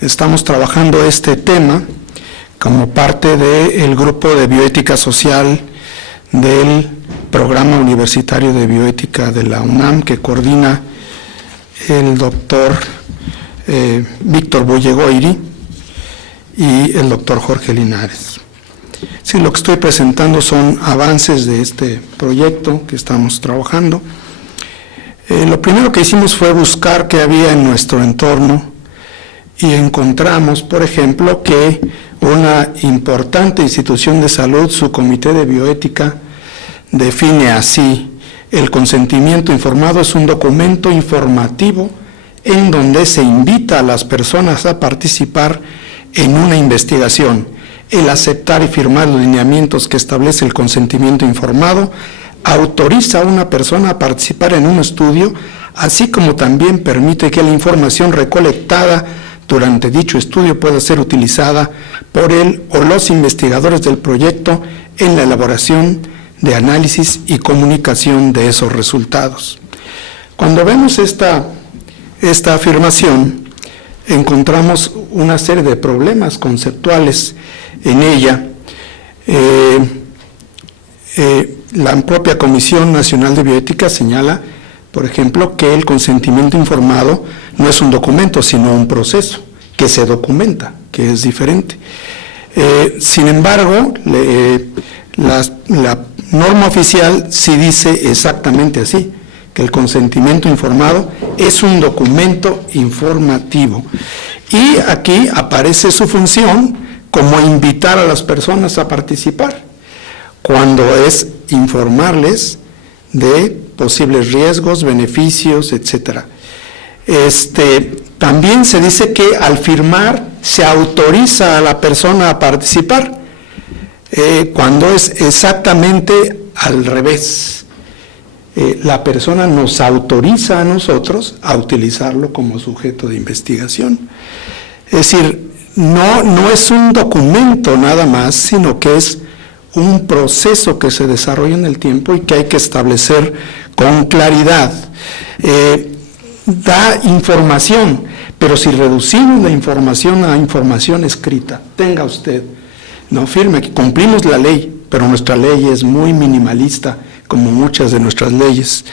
Estamos trabajando este tema como parte del grupo de bioética social del Programa Universitario de Bioética de la UNAM, que coordina el doctor Víctor Bullegoiri y el doctor Jorge Linares. Sí, lo que estoy presentando son avances de este proyecto que estamos trabajando. Lo primero que hicimos fue buscar qué había en nuestro entorno y encontramos, por ejemplo, que una importante institución de salud, su Comité de Bioética, define así: el consentimiento informado es un documento informativo en donde se invita a las personas a participar en una investigación. El aceptar y firmar los lineamientos que establece el consentimiento informado autoriza a una persona a participar en un estudio, así como también permite que la información recolectada durante dicho estudio pueda ser utilizada por él o los investigadores del proyecto en la elaboración de análisis y comunicación de esos resultados. Cuando vemos esta afirmación, encontramos una serie de problemas conceptuales en ella. La propia Comisión Nacional de Bioética señala, por ejemplo, que el consentimiento informado no es un documento, sino un proceso que se documenta, que es diferente. Sin embargo, la norma oficial sí dice exactamente así, que el consentimiento informado es un documento informativo. Y aquí aparece su función como invitar a las personas a participar, cuando es informarles de posibles riesgos, beneficios, etc. También se dice que al firmar se autoriza a la persona a participar, cuando es exactamente al revés. La persona nos autoriza a nosotros a utilizarlo como sujeto de investigación. Es decir, no es un documento nada más, sino que es un proceso que se desarrolla en el tiempo y que hay que establecer con claridad. Da información, pero si reducimos la información a información escrita, tenga usted, no firme que cumplimos la ley, pero nuestra ley es muy minimalista, como muchas de nuestras leyes,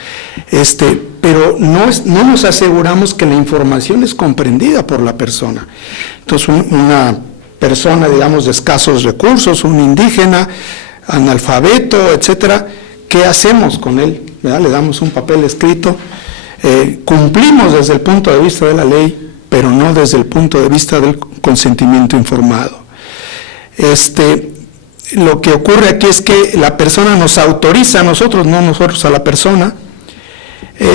pero no nos aseguramos que la información es comprendida por la persona. Entonces, una persona, digamos, de escasos recursos, un indígena, analfabeto, etcétera, ¿qué hacemos con él? ¿Verdad? Le damos un papel escrito, cumplimos desde el punto de vista de la ley, pero no desde el punto de vista del consentimiento informado. Lo que ocurre aquí es que la persona nos autoriza a nosotros, no nosotros a la persona.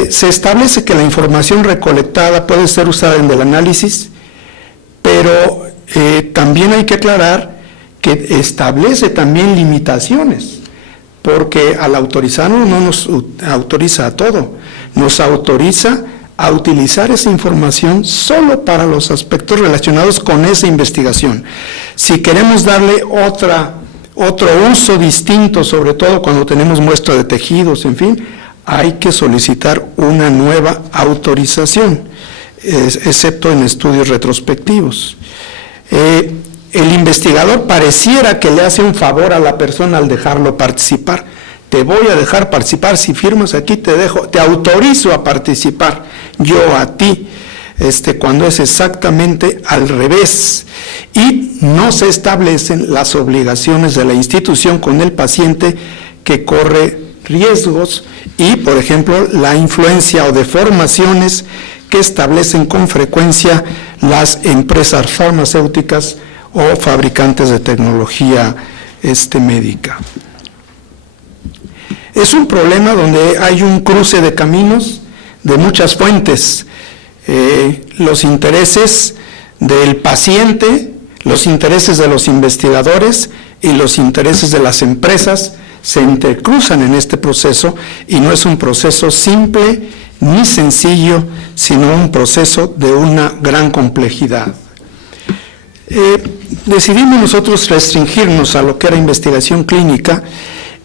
Se establece que la información recolectada puede ser usada en el análisis, pero también hay que aclarar que establece también limitaciones, porque al autorizarnos no nos autoriza a todo, nos autoriza a utilizar esa información solo para los aspectos relacionados con esa investigación. Si queremos darle otro uso distinto, sobre todo cuando tenemos muestra de tejidos, en fin, hay que solicitar una nueva autorización, excepto en estudios retrospectivos. El investigador pareciera que le hace un favor a la persona al dejarlo participar. Te voy a dejar participar, si firmas aquí te autorizo a participar, yo a ti, cuando es exactamente al revés. Y no se establecen las obligaciones de la institución con el paciente, que corre riesgos, y, por ejemplo, la influencia o deformaciones que establecen con frecuencia las empresas farmacéuticas o fabricantes de tecnología médica. Es un problema donde hay un cruce de caminos de muchas fuentes. Los intereses del paciente, los intereses de los investigadores y los intereses de las empresas se intercruzan en este proceso, y no es un proceso simple ni sencillo, sino un proceso de una gran complejidad. Decidimos nosotros restringirnos a lo que era investigación clínica,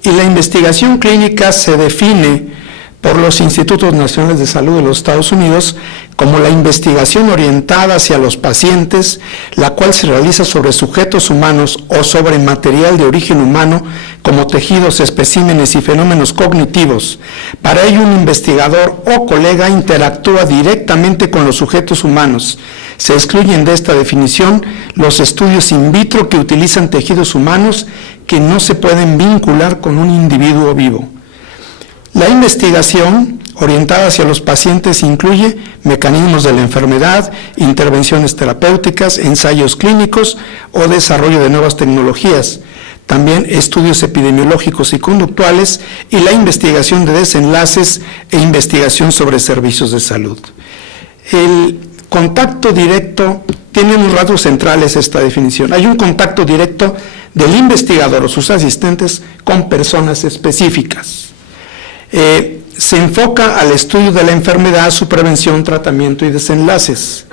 y la investigación clínica se define por los Institutos Nacionales de Salud de los Estados Unidos como la investigación orientada hacia los pacientes, la cual se realiza sobre sujetos humanos o sobre material de origen humano como tejidos, especímenes y fenómenos cognitivos. Para ello, un investigador o colega interactúa directamente con los sujetos humanos. Se excluyen de esta definición los estudios in vitro que utilizan tejidos humanos que no se pueden vincular con un individuo vivo. La investigación orientada hacia los pacientes incluye mecanismos de la enfermedad, intervenciones terapéuticas, ensayos clínicos o desarrollo de nuevas tecnologías. También estudios epidemiológicos y conductuales y la investigación de desenlaces e investigación sobre servicios de salud. El contacto directo tiene unos rasgos centrales esta definición. Hay un contacto directo del investigador o sus asistentes con personas específicas. Se enfoca al estudio de la enfermedad, su prevención, tratamiento y desenlaces.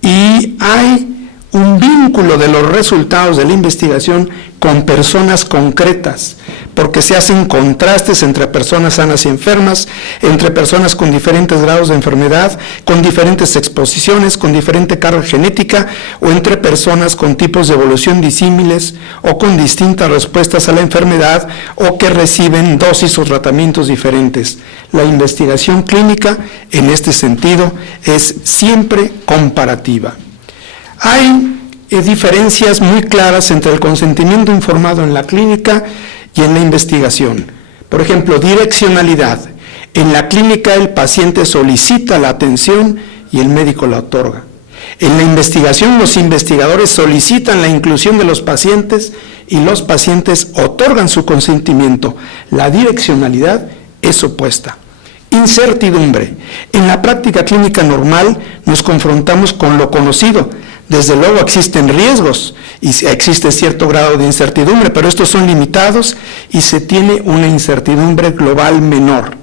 Y hay un vínculo de los resultados de la investigación con personas concretas, porque se hacen contrastes entre personas sanas y enfermas, entre personas con diferentes grados de enfermedad, con diferentes exposiciones, con diferente carga genética, o entre personas con tipos de evolución disímiles o con distintas respuestas a la enfermedad o que reciben dosis o tratamientos diferentes. La investigación clínica, en este sentido, es siempre comparativa. Hay diferencias muy claras entre el consentimiento informado en la clínica y en la investigación. Por ejemplo, direccionalidad. En la clínica el paciente solicita la atención y el médico la otorga. En la investigación los investigadores solicitan la inclusión de los pacientes y los pacientes otorgan su consentimiento. La direccionalidad es opuesta. Incertidumbre. En la práctica clínica normal nos confrontamos con lo conocido. Desde luego existen riesgos y existe cierto grado de incertidumbre, pero estos son limitados y se tiene una incertidumbre global menor.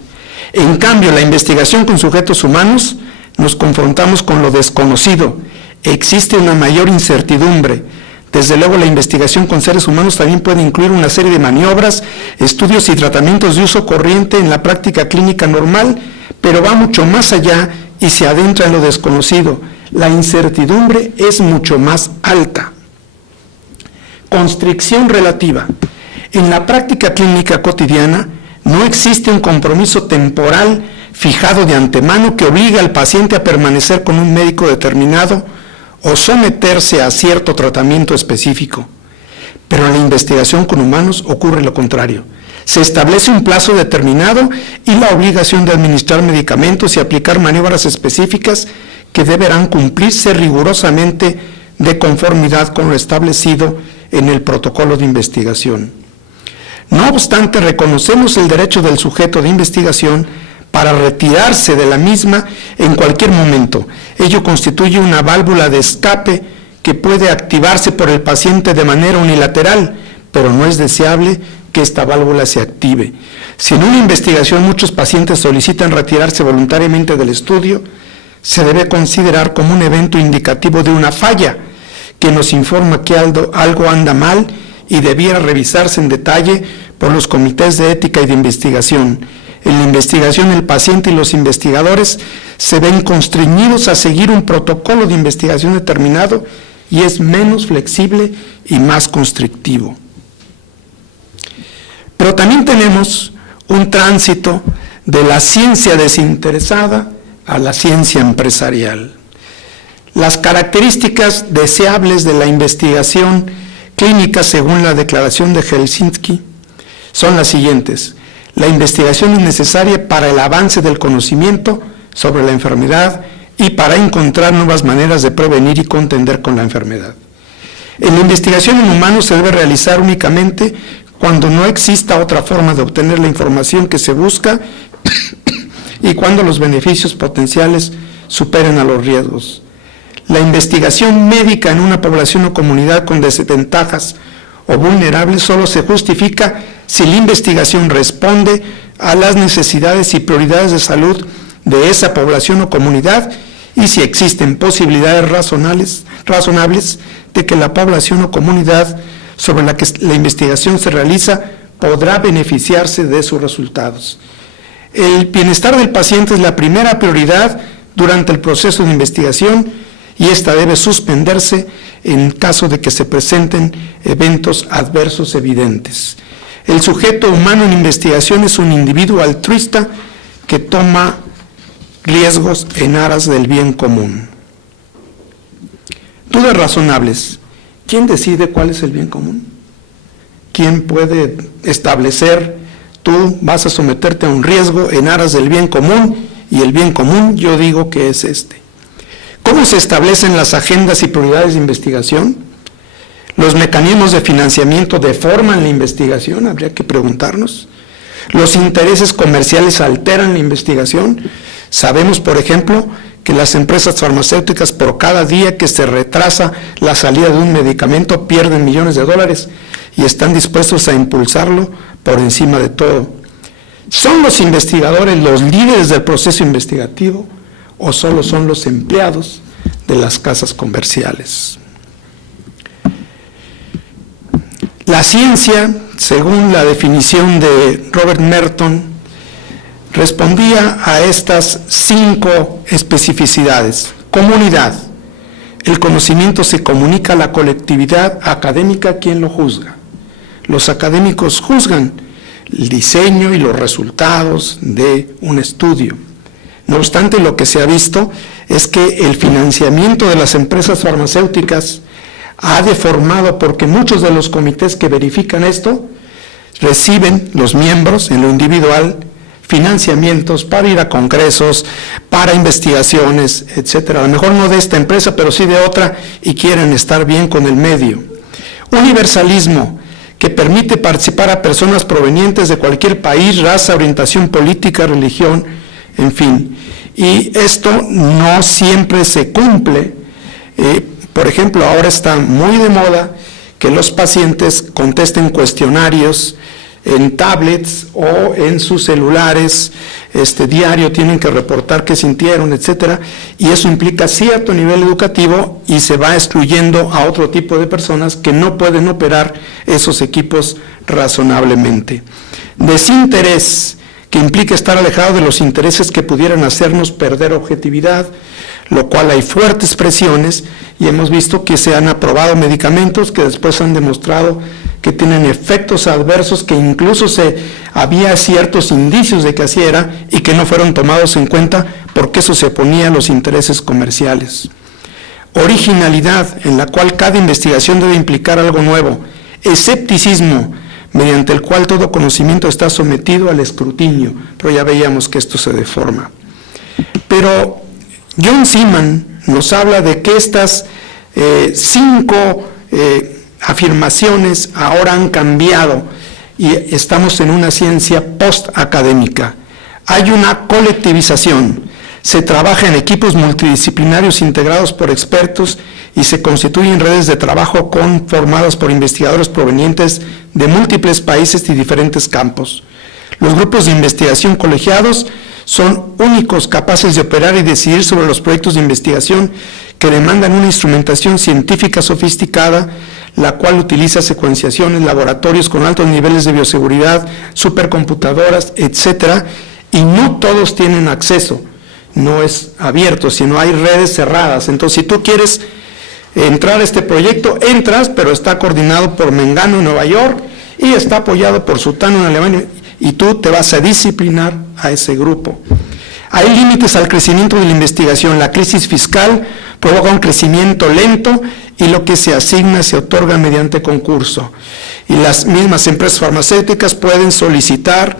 En cambio, la investigación con sujetos humanos nos confrontamos con lo desconocido. Existe una mayor incertidumbre. Desde luego, la investigación con seres humanos también puede incluir una serie de maniobras, estudios y tratamientos de uso corriente en la práctica clínica normal, pero va mucho más allá y se adentra en lo desconocido. La incertidumbre es mucho más alta. Constricción relativa. En la práctica clínica cotidiana no existe un compromiso temporal fijado de antemano que obligue al paciente a permanecer con un médico determinado o someterse a cierto tratamiento específico. Pero en la investigación con humanos ocurre lo contrario. Se establece un plazo determinado y la obligación de administrar medicamentos y aplicar maniobras específicas que deberán cumplirse rigurosamente de conformidad con lo establecido en el protocolo de investigación. No obstante, reconocemos el derecho del sujeto de investigación para retirarse de la misma en cualquier momento. Ello constituye una válvula de escape que puede activarse por el paciente de manera unilateral, pero no es deseable que esta válvula se active. Si en una investigación muchos pacientes solicitan retirarse voluntariamente del estudio, se debe considerar como un evento indicativo de una falla que nos informa que algo anda mal y debiera revisarse en detalle por los comités de ética y de investigación. En la investigación, el paciente y los investigadores se ven constreñidos a seguir un protocolo de investigación determinado y es menos flexible y más constrictivo. Pero también tenemos un tránsito de la ciencia desinteresada a la ciencia empresarial. Las características deseables de la investigación clínica según la Declaración de Helsinki son las siguientes. La investigación es necesaria para el avance del conocimiento sobre la enfermedad y para encontrar nuevas maneras de prevenir y contender con la enfermedad. En la investigación en humanos se debe realizar únicamente cuando no exista otra forma de obtener la información que se busca y cuando los beneficios potenciales superen a los riesgos. La investigación médica en una población o comunidad con desventajas o vulnerables solo se justifica si la investigación responde a las necesidades y prioridades de salud de esa población o comunidad y si existen posibilidades razonables de que la población o comunidad sobre la que la investigación se realiza podrá beneficiarse de sus resultados. El bienestar del paciente es la primera prioridad durante el proceso de investigación y esta debe suspenderse en caso de que se presenten eventos adversos evidentes. El sujeto humano en investigación es un individuo altruista que toma riesgos en aras del bien común. Dudas razonables. ¿Quién decide cuál es el bien común? ¿Quién puede establecer, tú vas a someterte a un riesgo en aras del bien común, y el bien común yo digo que es este? ¿Cómo se establecen las agendas y prioridades de investigación? ¿Los mecanismos de financiamiento deforman la investigación? Habría que preguntarnos. ¿Los intereses comerciales alteran la investigación? Sabemos, por ejemplo, que las empresas farmacéuticas por cada día que se retrasa la salida de un medicamento pierden millones de dólares y están dispuestos a impulsarlo por encima de todo. ¿Son los investigadores los líderes del proceso investigativo o solo son los empleados de las casas comerciales? La ciencia, según la definición de Robert Merton, respondía a estas 5 especificidades. Comunidad. El conocimiento se comunica a la colectividad académica, ¿quién lo juzga? Los académicos juzgan el diseño y los resultados de un estudio. No obstante, lo que se ha visto es que el financiamiento de las empresas farmacéuticas ha deformado, porque muchos de los comités que verifican esto reciben, los miembros en lo individual, financiamientos para ir a congresos, para investigaciones, etcétera. A lo mejor no de esta empresa, pero sí de otra, y quieren estar bien con el medio. Universalismo, que permite participar a personas provenientes de cualquier país, raza, orientación política, religión, en fin. Y esto no siempre se cumple. Por ejemplo, ahora está muy de moda que los pacientes contesten cuestionarios en tablets o en sus celulares, diario tienen que reportar qué sintieron, etcétera, y eso implica cierto nivel educativo y se va excluyendo a otro tipo de personas que no pueden operar esos equipos razonablemente. Desinterés, que implica estar alejado de los intereses que pudieran hacernos perder objetividad, lo cual hay fuertes presiones, y hemos visto que se han aprobado medicamentos que después han demostrado que tienen efectos adversos, que incluso había ciertos indicios de que así era y que no fueron tomados en cuenta porque eso se oponía a los intereses comerciales. Originalidad, en la cual cada investigación debe implicar algo nuevo. Escepticismo, mediante el cual todo conocimiento está sometido al escrutinio, pero ya veíamos que esto se deforma. Pero John Seaman nos habla de que estas 5 afirmaciones ahora han cambiado y estamos en una ciencia post-académica. Hay una colectivización, se trabaja en equipos multidisciplinarios integrados por expertos y se constituyen redes de trabajo conformadas por investigadores provenientes de múltiples países y diferentes campos. Los grupos de investigación colegiados son únicos capaces de operar y decidir sobre los proyectos de investigación que demandan una instrumentación científica sofisticada, la cual utiliza secuenciaciones, laboratorios con altos niveles de bioseguridad, supercomputadoras, etcétera, y no todos tienen acceso, no es abierto, sino hay redes cerradas. Entonces, si tú quieres entrar a este proyecto, entras, pero está coordinado por Mengano en Nueva York y está apoyado por Sutano en Alemania, y tú te vas a disciplinar a ese grupo. Hay límites al crecimiento de la investigación. La crisis fiscal provoca un crecimiento lento y lo que se asigna se otorga mediante concurso. Y las mismas empresas farmacéuticas pueden solicitar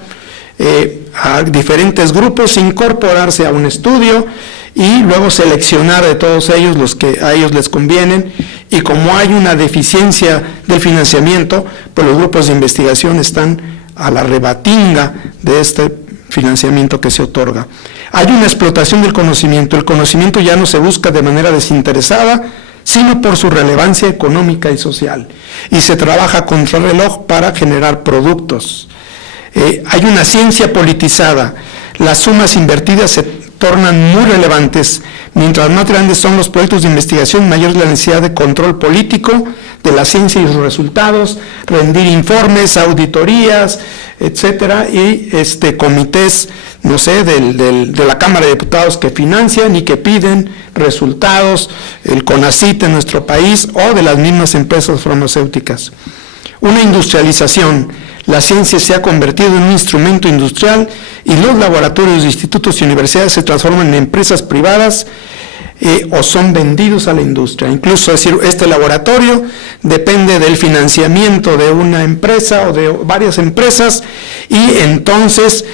a diferentes grupos incorporarse a un estudio y luego seleccionar de todos ellos los que a ellos les convienen, y como hay una deficiencia del financiamiento, pues los grupos de investigación están a la rebatinga de este financiamiento que se otorga. Hay una explotación del conocimiento. El conocimiento ya no se busca de manera desinteresada, sino por su relevancia económica y social, y se trabaja contra el reloj para generar productos. Hay una ciencia politizada. Las sumas invertidas se tornan muy relevantes. Mientras más grandes son los proyectos de investigación, mayor es la necesidad de control político de la ciencia y sus resultados, rendir informes, auditorías, etcétera, y comités, no sé, de la Cámara de Diputados que financian y que piden resultados, el CONACYT en nuestro país o de las mismas empresas farmacéuticas. Una industrialización. La ciencia se ha convertido en un instrumento industrial y los laboratorios, institutos y universidades se transforman en empresas privadas o son vendidos a la industria. Incluso, es decir, este laboratorio depende del financiamiento de una empresa o de varias empresas y entonces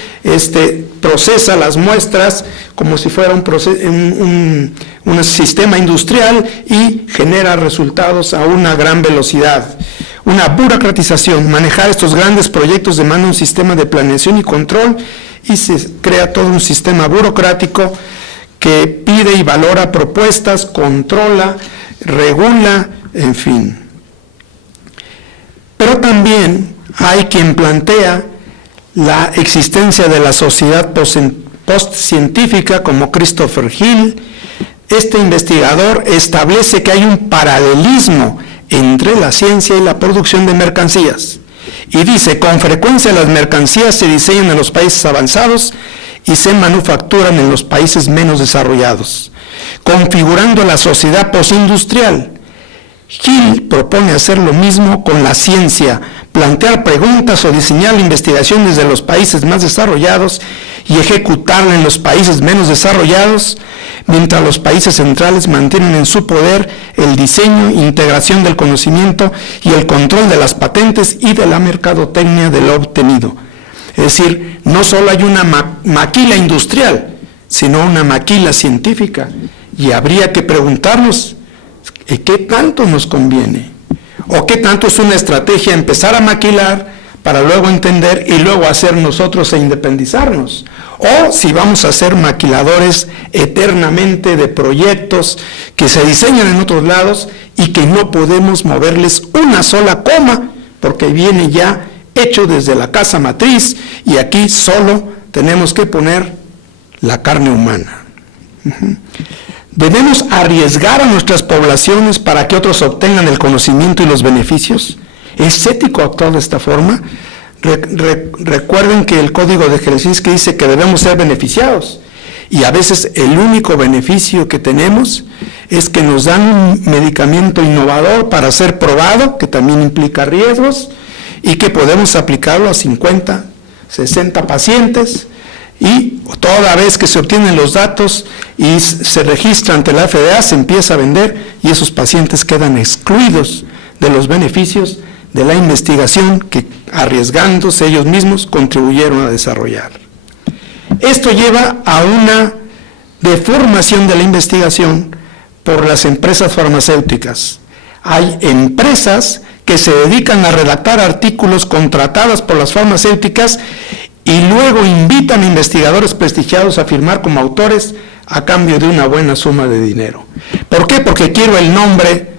procesa las muestras como si fuera un sistema industrial y genera resultados a una gran velocidad. Una burocratización. Manejar estos grandes proyectos demanda un sistema de planeación y control y se crea todo un sistema burocrático que pide y valora propuestas, controla, regula, en fin. Pero también hay quien plantea la existencia de la sociedad postcientífica como Christopher Hill. Este investigador establece que hay un paralelismo entre la ciencia y la producción de mercancías. Y dice, con frecuencia las mercancías se diseñan en los países avanzados y se manufacturan en los países menos desarrollados, configurando la sociedad postindustrial. Hill propone hacer lo mismo con la ciencia, plantear preguntas o diseñar investigaciones de los países más desarrollados y ejecutarla en los países menos desarrollados, mientras los países centrales mantienen en su poder el diseño, integración del conocimiento y el control de las patentes y de la mercadotecnia de lo obtenido. Es decir, no solo hay una maquila industrial, sino una maquila científica, y habría que preguntarnos, ¿qué tanto nos conviene? ¿O qué tanto es una estrategia empezar a maquilar para luego entender y luego hacer nosotros e independizarnos? O si vamos a ser maquiladores eternamente de proyectos que se diseñan en otros lados y que no podemos moverles una sola coma, porque viene ya hecho desde la casa matriz y aquí solo tenemos que poner la carne humana. ¿Debemos arriesgar a nuestras poblaciones para que otros obtengan el conocimiento y los beneficios? ¿Es ético actuar de esta forma? Recuerden que el Código de Helsinki dice que debemos ser beneficiados y a veces el único beneficio que tenemos es que nos dan un medicamento innovador para ser probado, que también implica riesgos, y que podemos aplicarlo a 50, 60 pacientes, y toda vez que se obtienen los datos y se registra ante la FDA, se empieza a vender y esos pacientes quedan excluidos de los beneficios de la investigación que, arriesgándose ellos mismos, contribuyeron a desarrollar. Esto lleva a una deformación de la investigación por las empresas farmacéuticas. Hay empresas que se dedican a redactar artículos contratadas por las farmacéuticas y luego invitan a investigadores prestigiados a firmar como autores a cambio de una buena suma de dinero. ¿Por qué? Porque quiero el nombre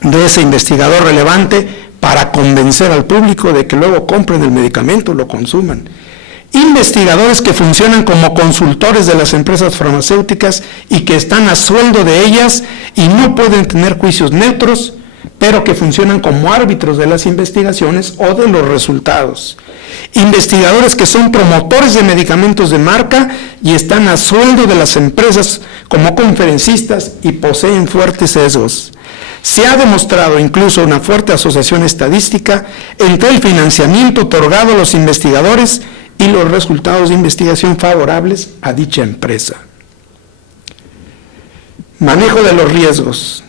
de ese investigador relevante para convencer al público de que luego compren el medicamento, lo consuman. Investigadores que funcionan como consultores de las empresas farmacéuticas y que están a sueldo de ellas y no pueden tener juicios neutros, pero que funcionan como árbitros de las investigaciones o de los resultados. Investigadores que son promotores de medicamentos de marca y están a sueldo de las empresas como conferencistas y poseen fuertes sesgos. Se ha demostrado incluso una fuerte asociación estadística entre el financiamiento otorgado a los investigadores y los resultados de investigación favorables a dicha empresa. Manejo de los riesgos.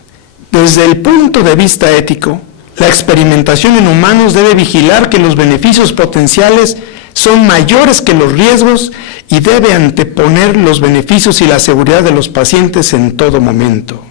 Desde el punto de vista ético, la experimentación en humanos debe vigilar que los beneficios potenciales son mayores que los riesgos y debe anteponer los beneficios y la seguridad de los pacientes en todo momento.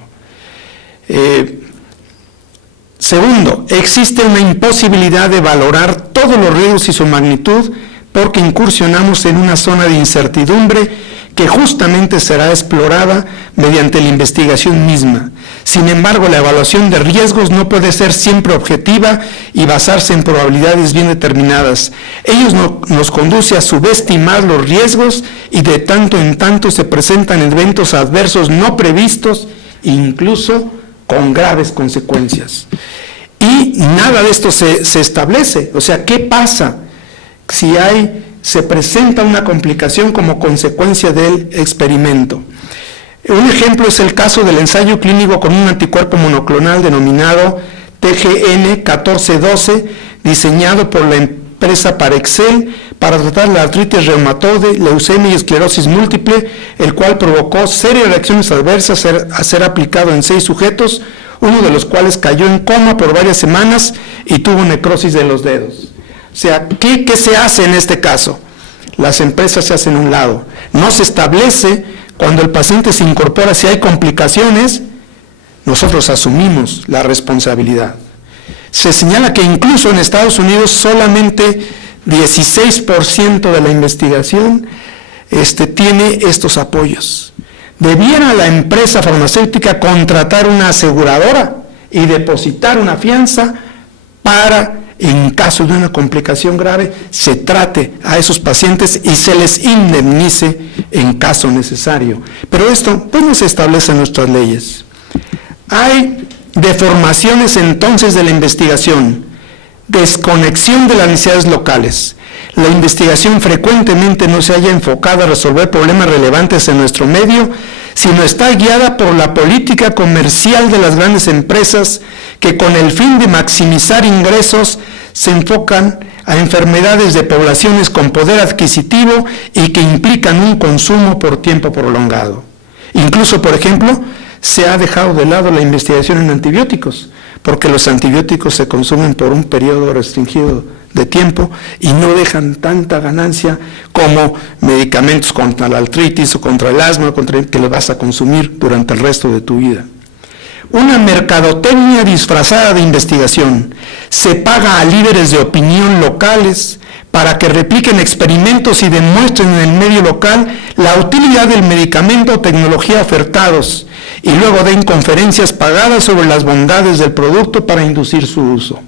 Segundo, existe una imposibilidad de valorar todos los riesgos y su magnitud porque incursionamos en una zona de incertidumbre que justamente será explorada mediante la investigación misma. Sin embargo, la evaluación de riesgos no puede ser siempre objetiva y basarse en probabilidades bien determinadas. Ello nos conduce a subestimar los riesgos y de tanto en tanto se presentan eventos adversos no previstos, incluso con graves consecuencias. Y nada de esto se establece. O sea, ¿qué pasa si se presenta una complicación como consecuencia del experimento? Un ejemplo es el caso del ensayo clínico con un anticuerpo monoclonal denominado TGN-1412, diseñado por la empresa Parexel para tratar la artritis reumatoide, leucemia y esclerosis múltiple, el cual provocó serias reacciones adversas a ser aplicado en 6 sujetos, uno de los cuales cayó en coma por varias semanas y tuvo necrosis de los dedos. O sea, ¿qué se hace en este caso? Las empresas se hacen a un lado. No se establece cuando el paciente se incorpora, si hay complicaciones, nosotros asumimos la responsabilidad. Se señala que incluso en Estados Unidos solamente 16% de la investigación tiene estos apoyos. Debiera la empresa farmacéutica contratar una aseguradora y depositar una fianza para, en caso de una complicación grave, se trate a esos pacientes y se les indemnice en caso necesario. Pero esto pues no se establece en nuestras leyes. Hay deformaciones entonces de la investigación, desconexión de las necesidades locales. La investigación frecuentemente no se halla enfocada a resolver problemas relevantes en nuestro medio, sino está guiada por la política comercial de las grandes empresas que con el fin de maximizar ingresos se enfocan a enfermedades de poblaciones con poder adquisitivo y que implican un consumo por tiempo prolongado. Incluso, por ejemplo, se ha dejado de lado la investigación en antibióticos, porque los antibióticos se consumen por un periodo restringido de tiempo y no dejan tanta ganancia como medicamentos contra la artritis o contra el asma, que los vas a consumir durante el resto de tu vida. Una mercadotecnia disfrazada de investigación. Se paga a líderes de opinión locales para que repliquen experimentos y demuestren en el medio local la utilidad del medicamento o tecnología ofertados y luego den conferencias pagadas sobre las bondades del producto para inducir su uso.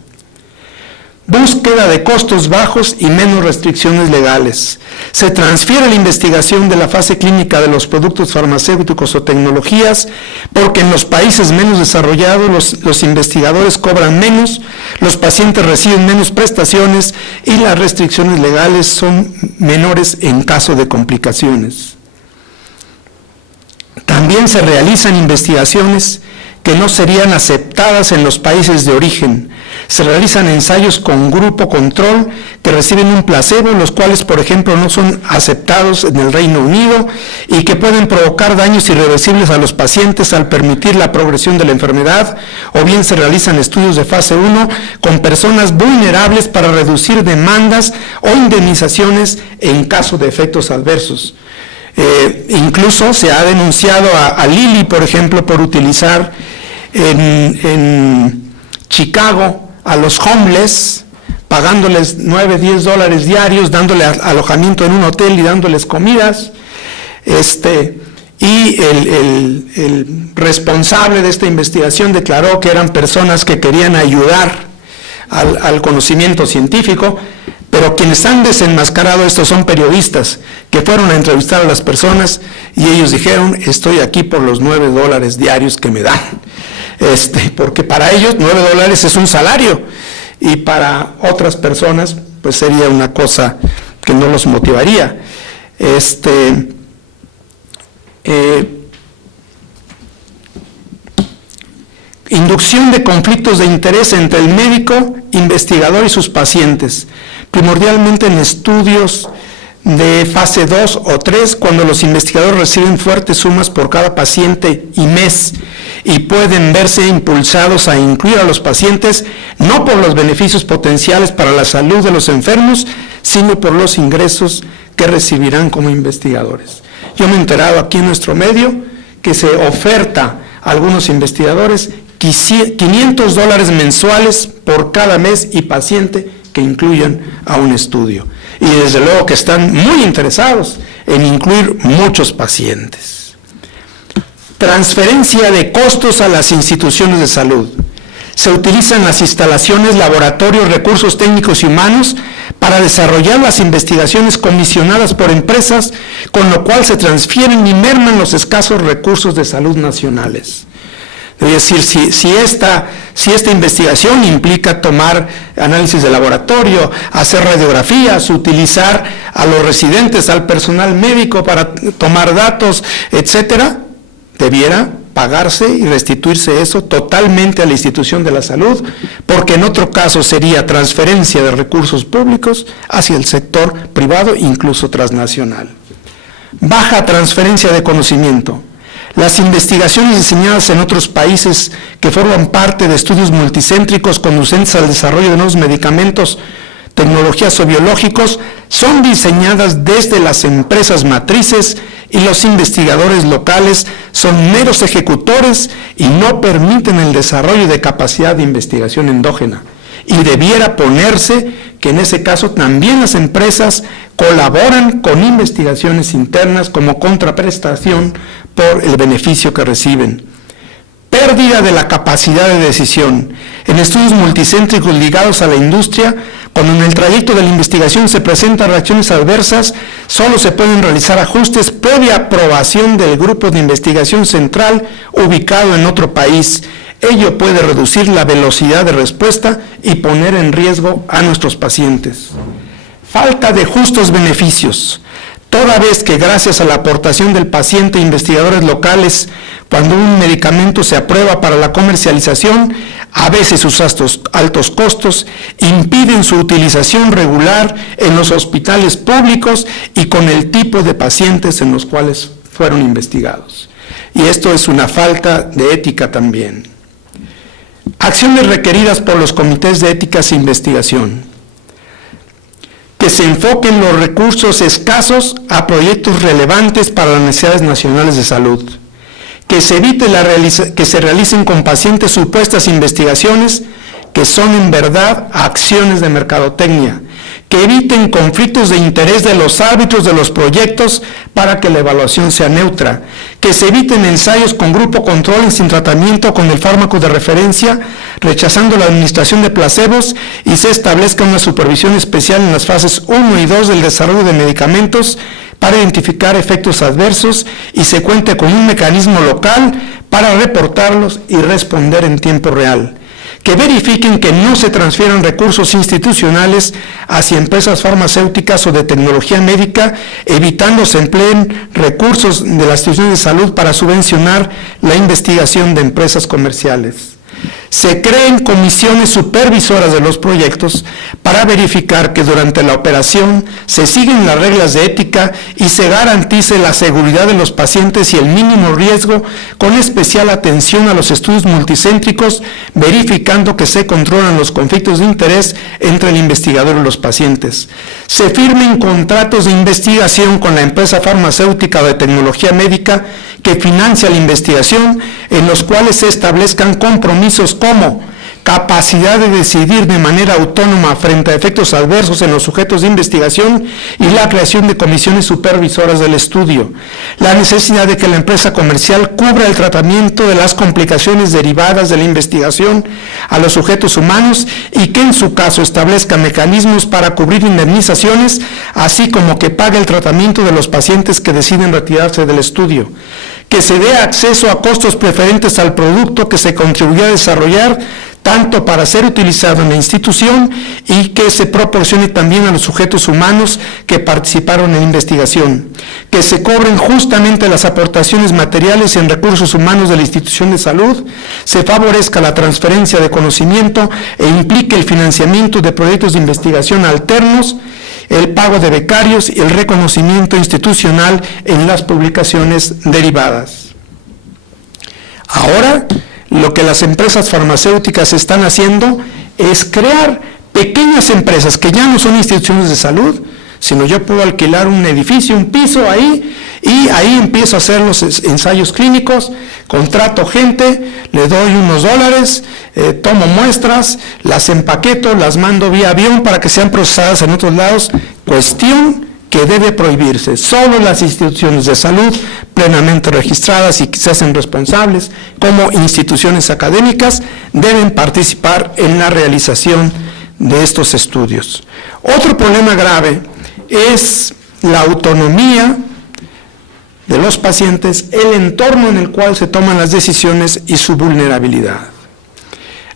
Búsqueda de costos bajos y menos restricciones legales. Se transfiere la investigación de la fase clínica de los productos farmacéuticos o tecnologías porque en los países menos desarrollados los investigadores cobran menos, los pacientes reciben menos prestaciones y las restricciones legales son menores en caso de complicaciones. También se realizan investigaciones que no serían aceptadas en los países de origen. Se realizan ensayos con grupo control que reciben un placebo, los cuales, por ejemplo, no son aceptados en el Reino Unido y que pueden provocar daños irreversibles a los pacientes al permitir la progresión de la enfermedad, o bien se realizan estudios de fase 1 con personas vulnerables para reducir demandas o indemnizaciones en caso de efectos adversos. Incluso se ha denunciado a Lilly, por ejemplo, por utilizar en Chicago a los homeless, pagándoles $9-10 diarios, dándoles alojamiento en un hotel y dándoles comidas. Y el responsable de esta investigación declaró que eran personas que querían ayudar al conocimiento científico, pero quienes han desenmascarado esto son periodistas que fueron a entrevistar a las personas y ellos dijeron: estoy aquí por los $9 diarios que me dan. Porque para ellos $9 es un salario y para otras personas pues sería una cosa que no los motivaría. Inducción de conflictos de interés entre el médico, investigador y sus pacientes, primordialmente en estudios de fase 2 o 3, cuando los investigadores reciben fuertes sumas por cada paciente y mes y pueden verse impulsados a incluir a los pacientes no por los beneficios potenciales para la salud de los enfermos, sino por los ingresos que recibirán como investigadores. Yo me he enterado aquí en nuestro medio que se oferta a algunos investigadores $500 mensuales por cada mes y paciente que incluyan a un estudio. Y desde luego que están muy interesados en incluir muchos pacientes. Transferencia de costos a las instituciones de salud. Se utilizan las instalaciones, laboratorios, recursos técnicos y humanos para desarrollar las investigaciones comisionadas por empresas, con lo cual se transfieren y merman los escasos recursos de salud nacionales. Es decir, si esta investigación implica tomar análisis de laboratorio, hacer radiografías, utilizar a los residentes, al personal médico para tomar datos, etcétera, debiera pagarse y restituirse eso totalmente a la institución de la salud, porque en otro caso sería transferencia de recursos públicos hacia el sector privado, incluso transnacional. Baja transferencia de conocimiento. Las investigaciones diseñadas en otros países que forman parte de estudios multicéntricos conducentes al desarrollo de nuevos medicamentos, tecnologías o biológicos son diseñadas desde las empresas matrices y los investigadores locales son meros ejecutores y no permiten el desarrollo de capacidad de investigación endógena. Y debiera ponerse que en ese caso también las empresas colaboran con investigaciones internas como contraprestación por el beneficio que reciben. Pérdida de la capacidad de decisión. En estudios multicéntricos ligados a la industria, cuando en el trayecto de la investigación se presentan reacciones adversas, solo se pueden realizar ajustes previa aprobación del grupo de investigación central ubicado en otro país. Ello puede reducir la velocidad de respuesta y poner en riesgo a nuestros pacientes. Falta de justos beneficios. Toda vez que gracias a la aportación del paciente e investigadores locales, cuando un medicamento se aprueba para la comercialización, a veces sus altos costos impiden su utilización regular en los hospitales públicos y con el tipo de pacientes en los cuales fueron investigados. Y esto es una falta de ética también. Acciones requeridas por los comités de éticas e investigación. Que se enfoquen los recursos escasos a proyectos relevantes para las necesidades nacionales de salud. Que se evite que se realicen con pacientes supuestas investigaciones que son en verdad acciones de mercadotecnia. Que eviten conflictos de interés de los árbitros de los proyectos para que la evaluación sea neutra, que se eviten ensayos con grupo control y sin tratamiento con el fármaco de referencia, rechazando la administración de placebos y se establezca una supervisión especial en las fases 1 y 2 del desarrollo de medicamentos para identificar efectos adversos y se cuente con un mecanismo local para reportarlos y responder en tiempo real. Que verifiquen que no se transfieran recursos institucionales hacia empresas farmacéuticas o de tecnología médica, evitando se empleen recursos de las instituciones de salud para subvencionar la investigación de empresas comerciales. Se creen comisiones supervisoras de los proyectos para verificar que durante la operación se siguen las reglas de ética y se garantice la seguridad de los pacientes y el mínimo riesgo, con especial atención a los estudios multicéntricos, verificando que se controlan los conflictos de interés entre el investigador y los pacientes. Se firmen contratos de investigación con la empresa farmacéutica o de tecnología médica que financia la investigación, en los cuales se establezcan compromisos como capacidad de decidir de manera autónoma frente a efectos adversos en los sujetos de investigación y la creación de comisiones supervisoras del estudio. La necesidad de que la empresa comercial cubra el tratamiento de las complicaciones derivadas de la investigación a los sujetos humanos y que en su caso establezca mecanismos para cubrir indemnizaciones, así como que pague el tratamiento de los pacientes que deciden retirarse del estudio. Que se dé acceso a costos preferentes al producto que se contribuyó a desarrollar, tanto para ser utilizado en la institución y que se proporcione también a los sujetos humanos que participaron en la investigación. Que se cobren justamente las aportaciones materiales en recursos humanos de la institución de salud, se favorezca la transferencia de conocimiento e implique el financiamiento de proyectos de investigación alternos, el pago de becarios y el reconocimiento institucional en las publicaciones derivadas. Ahora, lo que las empresas farmacéuticas están haciendo es crear pequeñas empresas que ya no son instituciones de salud, sino yo puedo alquilar un edificio, un piso ahí, y ahí empiezo a hacer los ensayos clínicos, contrato gente, le doy unos dólares, tomo muestras, las empaqueto, las mando vía avión para que sean procesadas en otros lados. Cuestión que debe prohibirse. Solo las instituciones de salud plenamente registradas y que se hacen responsables como instituciones académicas deben participar en la realización de estos estudios. Otro problema grave es la autonomía de los pacientes, el entorno en el cual se toman las decisiones y su vulnerabilidad.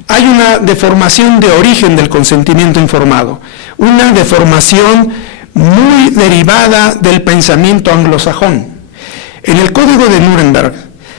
Hay una deformación de origen del consentimiento informado, una deformación muy derivada del pensamiento anglosajón. En el Código de Nuremberg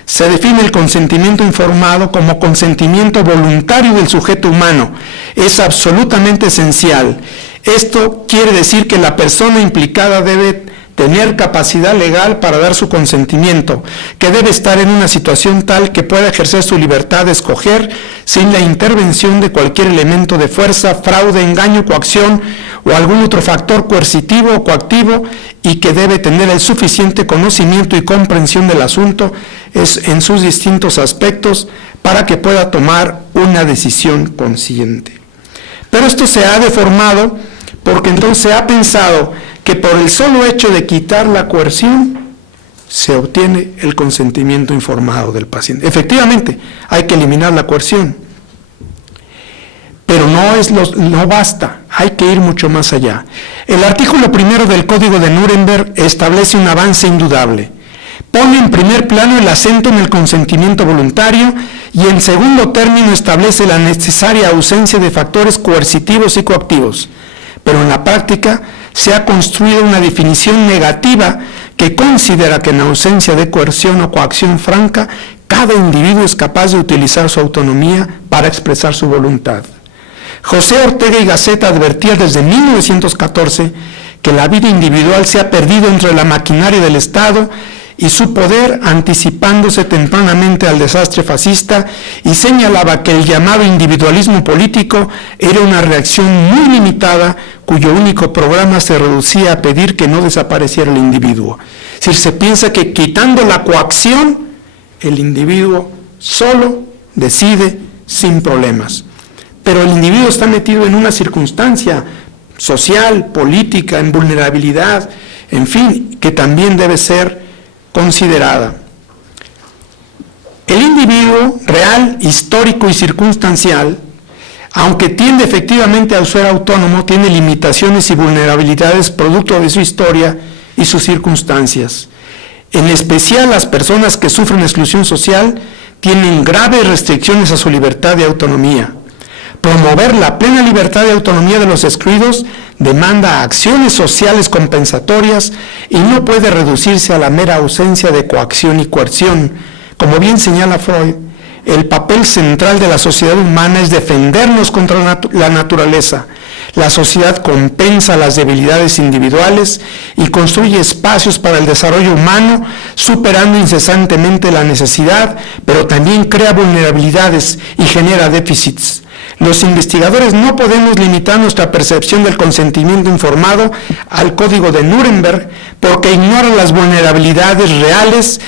se define el consentimiento informado como consentimiento voluntario del sujeto humano. Es absolutamente esencial. Esto quiere decir que la persona implicada debe tener capacidad legal para dar su consentimiento, que debe estar en una situación tal que pueda ejercer su libertad de escoger sin la intervención de cualquier elemento de fuerza, fraude, engaño, coacción o algún otro factor coercitivo o coactivo, y que debe tener el suficiente conocimiento y comprensión del asunto en sus distintos aspectos para que pueda tomar una decisión consciente. Pero esto se ha deformado porque entonces se ha pensado que por el solo hecho de quitar la coerción se obtiene el consentimiento informado del paciente. Efectivamente, hay que eliminar la coerción, pero no basta, hay que ir mucho más allá. El artículo 1 del Código de Nuremberg establece un avance indudable. Pone en primer plano el acento en el consentimiento voluntario y en segundo término establece la necesaria ausencia de factores coercitivos y coactivos. Pero en la práctica se ha construido una definición negativa que considera que en ausencia de coerción o coacción franca, cada individuo es capaz de utilizar su autonomía para expresar su voluntad. José Ortega y Gasset advertía desde 1914 que la vida individual se ha perdido entre la maquinaria del Estado y su poder, anticipándose tempranamente al desastre fascista, y señalaba que el llamado individualismo político era una reacción muy limitada cuyo único programa se reducía a pedir que no desapareciera el individuo. Es decir, se piensa que quitando la coacción, el individuo solo decide sin problemas. Pero el individuo está metido en una circunstancia social, política, en vulnerabilidad, en fin, que también debe ser considerada. El individuo real, histórico y circunstancial, aunque tiende efectivamente a ser autónomo, tiene limitaciones y vulnerabilidades producto de su historia y sus circunstancias. En especial las personas que sufren exclusión social tienen graves restricciones a su libertad y autonomía. Promover la plena libertad y autonomía de los excluidos demanda acciones sociales compensatorias y no puede reducirse a la mera ausencia de coacción y coerción. Como bien señala Freud, el papel central de la sociedad humana es defendernos contra la naturaleza. La sociedad compensa las debilidades individuales y construye espacios para el desarrollo humano, superando incesantemente la necesidad, pero también crea vulnerabilidades y genera déficits. Los investigadores no podemos limitar nuestra percepción del consentimiento informado al Código de Nuremberg porque ignora las vulnerabilidades reales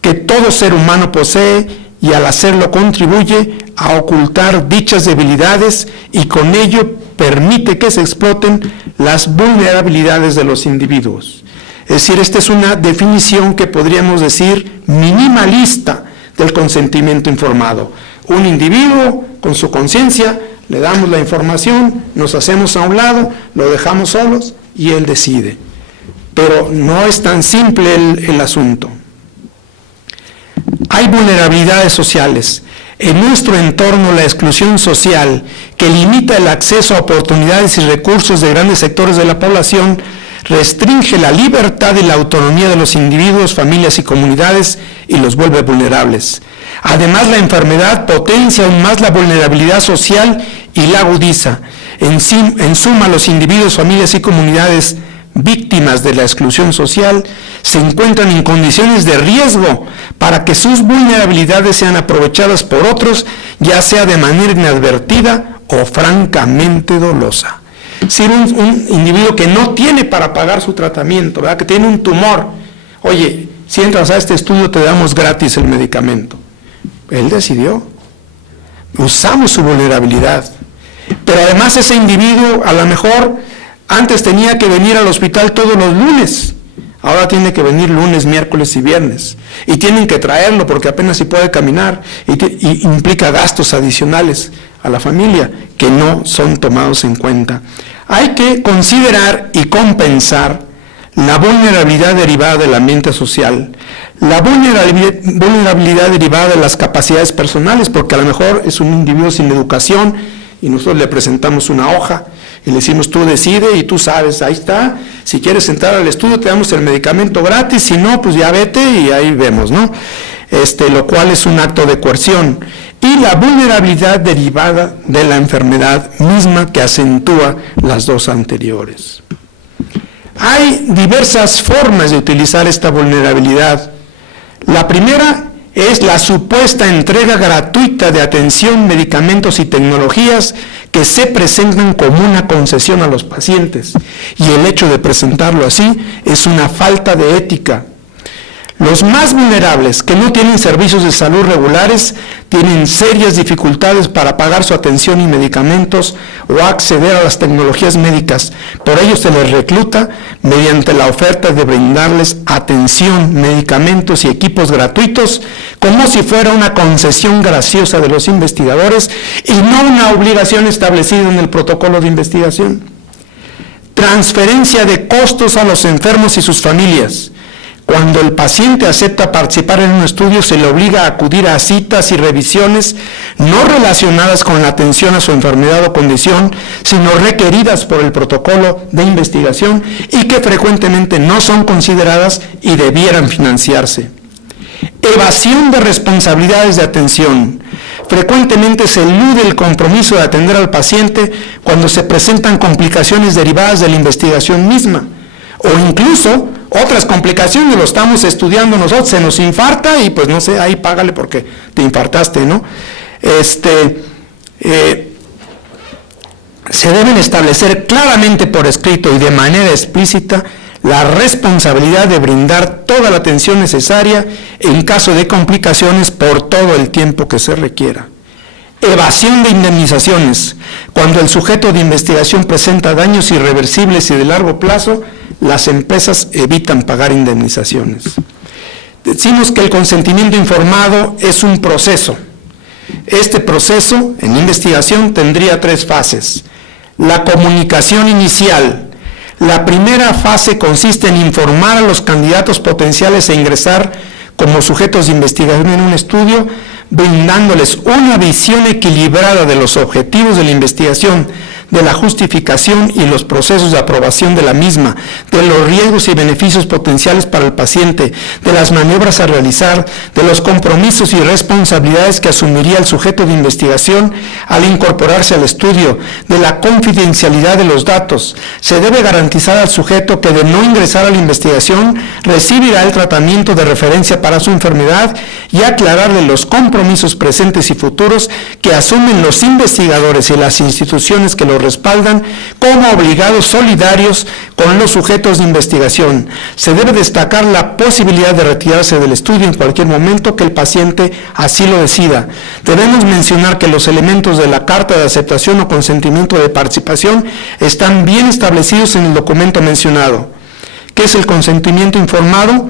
que todo ser humano posee y al hacerlo contribuye a ocultar dichas debilidades y con ello permite que se exploten las vulnerabilidades de los individuos. Es decir, esta es una definición que podríamos decir minimalista del consentimiento informado. Un individuo con su conciencia, le damos la información, nos hacemos a un lado, lo dejamos solos y él decide. Pero no es tan simple el asunto. Hay vulnerabilidades sociales. En nuestro entorno, la exclusión social, que limita el acceso a oportunidades y recursos de grandes sectores de la población, restringe la libertad y la autonomía de los individuos, familias y comunidades y los vuelve vulnerables. Además, la enfermedad potencia aún más la vulnerabilidad social y la agudiza. En suma, los individuos, familias y comunidades víctimas de la exclusión social se encuentran en condiciones de riesgo para que sus vulnerabilidades sean aprovechadas por otros, ya sea de manera inadvertida o francamente dolosa. Si un individuo que no tiene para pagar su tratamiento, ¿verdad?, que tiene un tumor, oye, si entras a este estudio te damos gratis el medicamento. Él decidió. Usamos su vulnerabilidad. Pero además ese individuo a lo mejor Antes tenía que venir al hospital todos los lunes, ahora tiene que venir lunes, miércoles y viernes. Y tienen que traerlo porque apenas si puede caminar y implica gastos adicionales a la familia que no son tomados en cuenta. Hay que considerar y compensar la vulnerabilidad derivada del ambiente social, la vulnerabilidad derivada de las capacidades personales, porque a lo mejor es un individuo sin educación y nosotros le presentamos una hoja y le decimos, tú decide y tú sabes, ahí está, si quieres entrar al estudio te damos el medicamento gratis, si no, pues ya vete y ahí vemos, ¿no? Lo cual es un acto de coerción. Y la vulnerabilidad derivada de la enfermedad misma que acentúa las dos anteriores. Hay diversas formas de utilizar esta vulnerabilidad. La primera es la supuesta entrega gratuita de atención, medicamentos y tecnologías que se presentan como una concesión a los pacientes. Y el hecho de presentarlo así es una falta de ética. Los más vulnerables, que no tienen servicios de salud regulares, tienen serias dificultades para pagar su atención y medicamentos o acceder a las tecnologías médicas. Por ello se les recluta mediante la oferta de brindarles atención, medicamentos y equipos gratuitos, como si fuera una concesión graciosa de los investigadores y no una obligación establecida en el protocolo de investigación. Transferencia de costos a los enfermos y sus familias. Cuando el paciente acepta participar en un estudio, se le obliga a acudir a citas y revisiones no relacionadas con la atención a su enfermedad o condición, sino requeridas por el protocolo de investigación y que frecuentemente no son consideradas y debieran financiarse. Evasión de responsabilidades de atención. Frecuentemente se elude el compromiso de atender al paciente cuando se presentan complicaciones derivadas de la investigación misma, o incluso otras complicaciones, lo estamos estudiando nosotros, se nos infarta y pues no sé, ahí págale porque te infartaste, ¿no? Se deben establecer claramente por escrito y de manera explícita la responsabilidad de brindar toda la atención necesaria en caso de complicaciones por todo el tiempo que se requiera. Evasión de indemnizaciones. Cuando el sujeto de investigación presenta daños irreversibles y de largo plazo, las empresas evitan pagar indemnizaciones. Decimos que el consentimiento informado es un proceso. Este proceso en investigación tendría 3 fases. La comunicación inicial. La primera fase consiste en informar a los candidatos potenciales a ingresar como sujetos de investigación en un estudio, brindándoles una visión equilibrada de los objetivos de la investigación, de la justificación y los procesos de aprobación de la misma, de los riesgos y beneficios potenciales para el paciente, de las maniobras a realizar, de los compromisos y responsabilidades que asumiría el sujeto de investigación al incorporarse al estudio, de la confidencialidad de los datos. Se debe garantizar al sujeto que de no ingresar a la investigación recibirá el tratamiento de referencia para su enfermedad y aclararle los compromisos presentes y futuros que asumen los investigadores y las instituciones que lo respaldan como obligados solidarios con los sujetos de investigación. Se debe destacar la posibilidad de retirarse del estudio en cualquier momento que el paciente así lo decida. Debemos mencionar que los elementos de la carta de aceptación o consentimiento de participación están bien establecidos en el documento mencionado. ¿Qué es el consentimiento informado?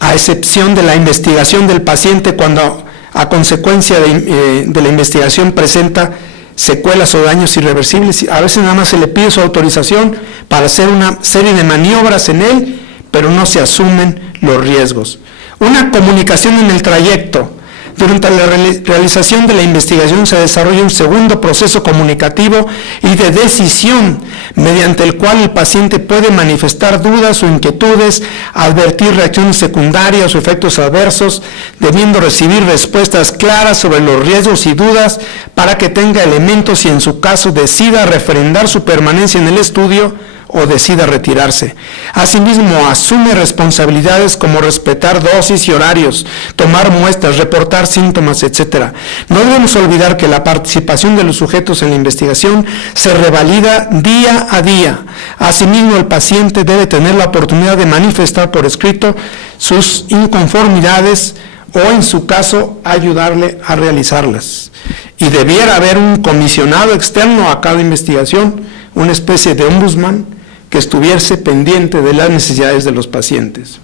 A excepción de la investigación del paciente cuando a consecuencia de la investigación presenta secuelas o daños irreversibles. A veces nada más se le pide su autorización para hacer una serie de maniobras en él, pero no se asumen los riesgos. Una comunicación en el trayecto. Durante la realización de la investigación se desarrolla un segundo proceso comunicativo y de decisión, mediante el cual el paciente puede manifestar dudas o inquietudes, advertir reacciones secundarias o efectos adversos, debiendo recibir respuestas claras sobre los riesgos y dudas para que tenga elementos y en su caso decida refrendar su permanencia en el estudio o decida retirarse. Asimismo, asume responsabilidades como respetar dosis y horarios, tomar muestras, reportar síntomas, etc. No debemos olvidar que la participación de los sujetos en la investigación se revalida día a día. Asimismo, el paciente debe tener la oportunidad de manifestar por escrito sus inconformidades o, en su caso, ayudarle a realizarlas. y debiera haber un comisionado externo a cada investigación, una especie de ombudsman que estuviese pendiente de las necesidades de los pacientes.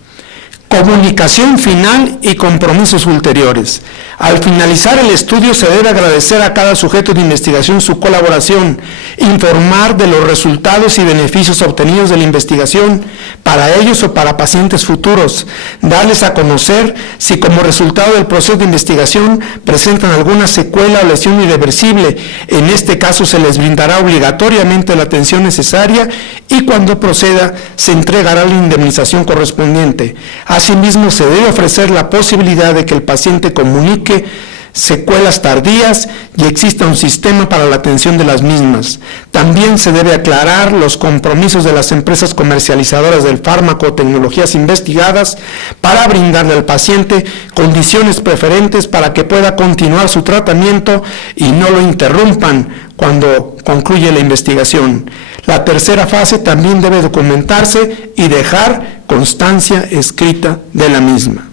Comunicación final y compromisos ulteriores. Al finalizar el estudio se debe agradecer a cada sujeto de investigación su colaboración, informar de los resultados y beneficios obtenidos de la investigación para ellos o para pacientes futuros, darles a conocer si como resultado del proceso de investigación presentan alguna secuela o lesión irreversible. En este caso se les brindará obligatoriamente la atención necesaria y cuando proceda se entregará la indemnización correspondiente. Asimismo, se debe ofrecer la posibilidad de que el paciente comunique secuelas tardías y exista un sistema para la atención de las mismas. También se debe aclarar los compromisos de las empresas comercializadoras del fármaco o tecnologías investigadas para brindarle al paciente condiciones preferentes para que pueda continuar su tratamiento y no lo interrumpan cuando concluye la investigación. La tercera fase también debe documentarse y dejar constancia escrita de la misma.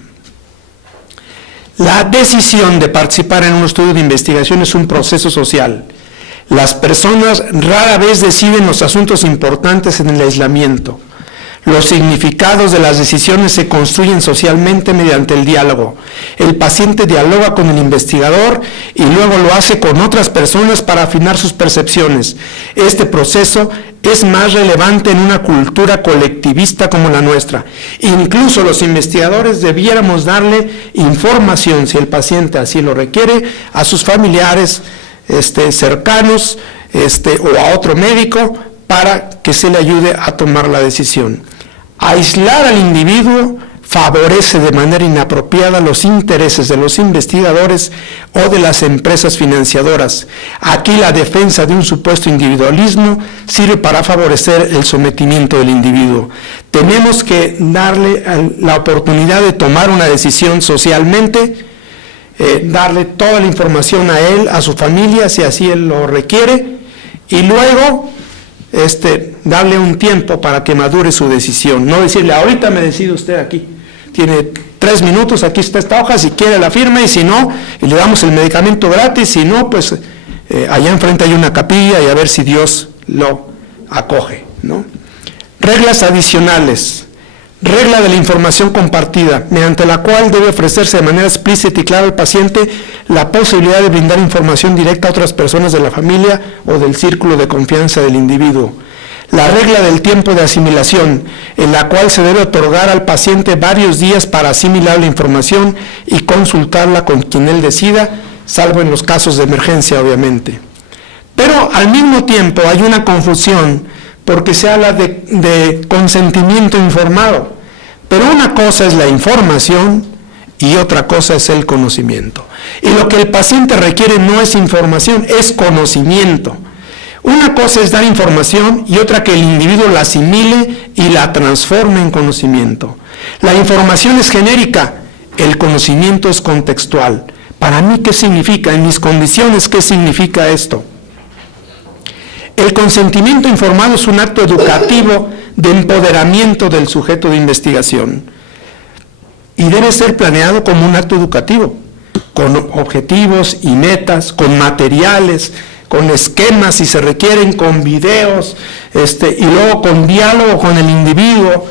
La decisión de participar en un estudio de investigación es un proceso social. Las personas rara vez deciden los asuntos importantes en el aislamiento. Los significados de las decisiones se construyen socialmente mediante el diálogo. El paciente dialoga con el investigador y luego lo hace con otras personas para afinar sus percepciones. Este proceso es más relevante en una cultura colectivista como la nuestra. Incluso los investigadores debiéramos darle información, si el paciente así lo requiere, a sus familiares cercanos o a otro médico para que se le ayude a tomar la decisión. Aislar al individuo favorece de manera inapropiada los intereses de los investigadores o de las empresas financiadoras. Aquí la defensa de un supuesto individualismo sirve para favorecer el sometimiento del individuo. Tenemos que darle la oportunidad de tomar una decisión socialmente, darle toda la información a él, a su familia, si así él lo requiere, y luego darle un tiempo para que madure su decisión. No decirle, ahorita me decide usted aquí. Tiene 3 minutos, aquí está esta hoja, si quiere la firma, y si no, y le damos el medicamento gratis, si no, pues allá enfrente hay una capilla y a ver si Dios lo acoge, ¿no? Reglas adicionales. Regla de la información compartida, mediante la cual debe ofrecerse de manera explícita y clara al paciente la posibilidad de brindar información directa a otras personas de la familia o del círculo de confianza del individuo. La regla del tiempo de asimilación, en la cual se debe otorgar al paciente varios días para asimilar la información y consultarla con quien él decida, salvo en los casos de emergencia, obviamente. Pero al mismo tiempo hay una confusión, porque se habla de consentimiento informado, pero una cosa es la información y otra cosa es el conocimiento. Y lo que el paciente requiere no es información, es conocimiento. Una cosa es dar información y otra que el individuo la asimile y la transforme en conocimiento. La información es genérica, el conocimiento es contextual. Para mí, ¿qué significa? En mis condiciones, ¿qué significa esto? El consentimiento informado es un acto educativo de empoderamiento del sujeto de investigación y debe ser planeado como un acto educativo, con objetivos y metas, con materiales, con esquemas si se requieren, con videos, y luego con diálogo con el individuo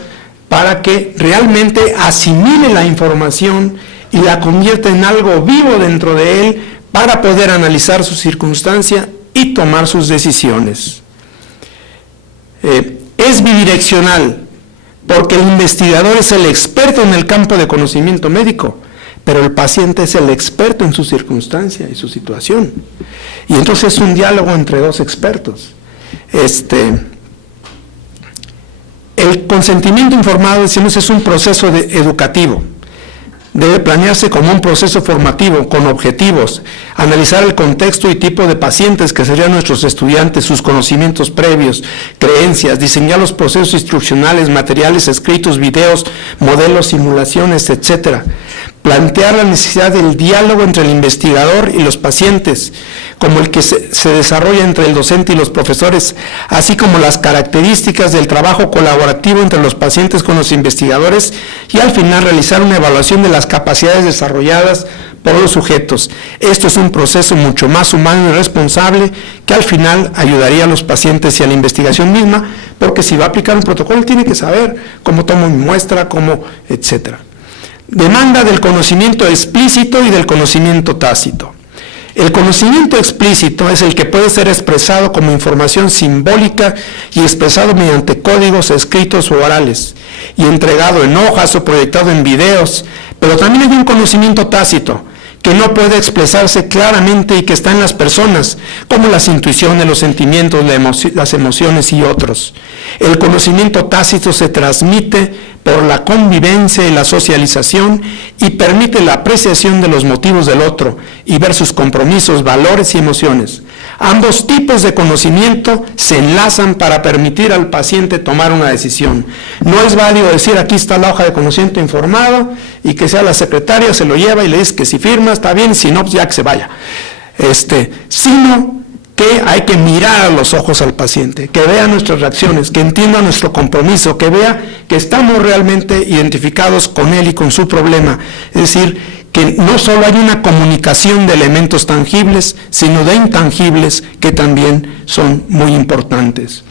para que realmente asimile la información y la convierta en algo vivo dentro de él para poder analizar su circunstancia y tomar sus decisiones. Es bidireccional, porque el investigador es el experto en el campo de conocimiento médico, pero el paciente es el experto en su circunstancia y su situación. Y entonces es un diálogo entre dos expertos. El consentimiento informado, decimos, es un proceso educativo. Debe planearse como un proceso formativo, con objetivos, analizar el contexto y tipo de pacientes que serían nuestros estudiantes, sus conocimientos previos, creencias, diseñar los procesos instruccionales, materiales escritos, videos, modelos, simulaciones, etc. plantear la necesidad del diálogo entre el investigador y los pacientes, como el que se desarrolla entre el docente y los profesores, así como las características del trabajo colaborativo entre los pacientes con los investigadores, y al final realizar una evaluación de las capacidades desarrolladas por los sujetos. Esto es un proceso mucho más humano y responsable que al final ayudaría a los pacientes y a la investigación misma, porque si va a aplicar un protocolo tiene que saber cómo tomo mi muestra, cómo, etcétera. Demanda del conocimiento explícito y del conocimiento tácito. El conocimiento explícito es el que puede ser expresado como información simbólica y expresado mediante códigos escritos o orales, y entregado en hojas o proyectado en videos, pero también hay un conocimiento tácito, que no puede expresarse claramente y que está en las personas, como las intuiciones, los sentimientos, las emociones y otros. El conocimiento tácito se transmite por la convivencia y la socialización y permite la apreciación de los motivos del otro y ver sus compromisos, valores y emociones. Ambos tipos de conocimiento se enlazan para permitir al paciente tomar una decisión. No es válido decir aquí está la hoja de conocimiento informado y que sea la secretaria, se lo lleva y le dice que si firma está bien, si no, pues ya que se vaya. Sino que hay que mirar a los ojos al paciente, que vea nuestras reacciones, que entienda nuestro compromiso, que vea que estamos realmente identificados con él y con su problema. Es decir, que no solo hay una comunicación de elementos tangibles, sino de intangibles que también son muy importantes.